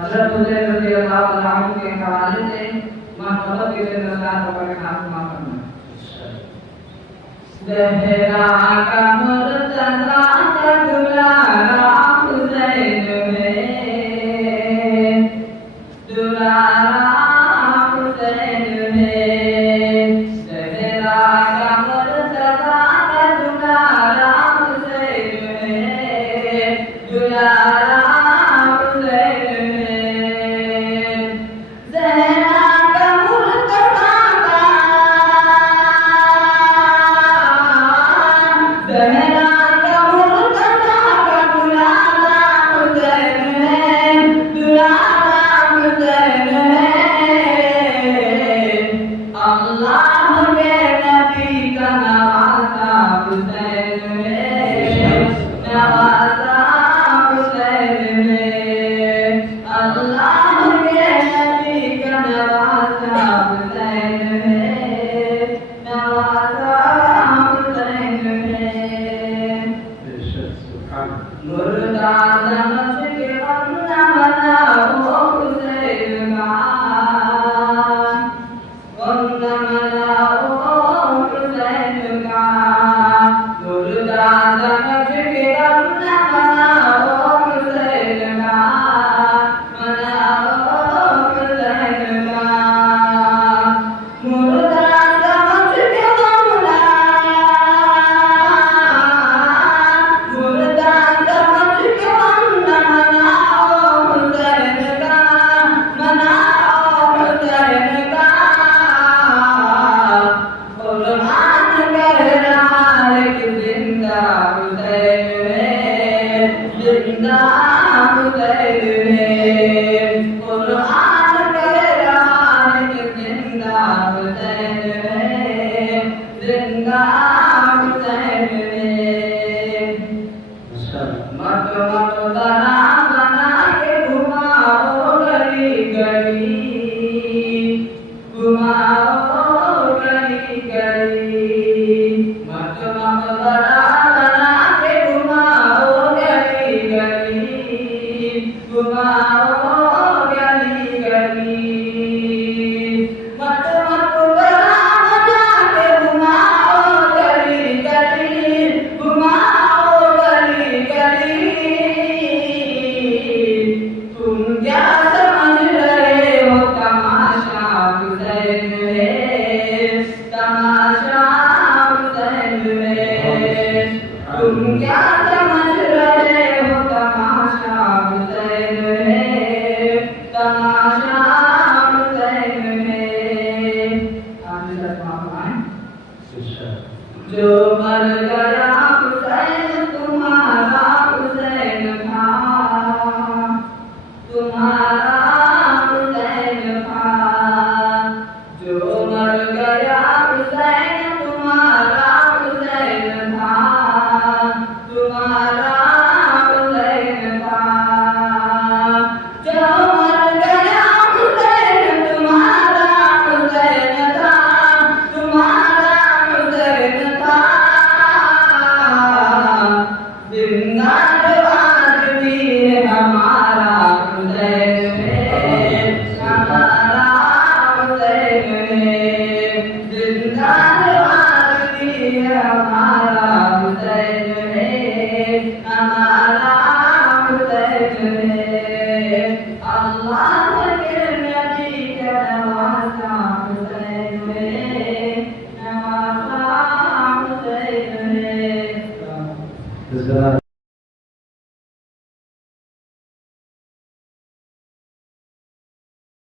हज़रत हुसैन रज़ियल्लाहु अन्हु के हवाले से मरतबत के नज़ार पर खास माफरमाए। ज़हरा का मुर्तज़ा का दुलारा हुसैन है, दुलारा हुसैन है। ज़हरा का मुर्तज़ा का दुलारा हुसैन है, दुलारा जो मर गया हुसैन तुम्हारा हुसैन था, तुम्हारा हुसैन था। जो मर गया हुसैन तुम्हारा हुसैन था, तुम्हारा हुसैन था। जो मर गया हुसैन तुम्हारा हुसैन था, तुम्हारा हुसैन था। जिंदा जो आज भी है हमारा हुसैन है, हमारा हुसैन है। जिंदा जो आज भी है हमारा हुसैन है, हमारा हुसैन है। अल्लाह के नबी का नवासा हुसैन है, नवासा हुसैन है।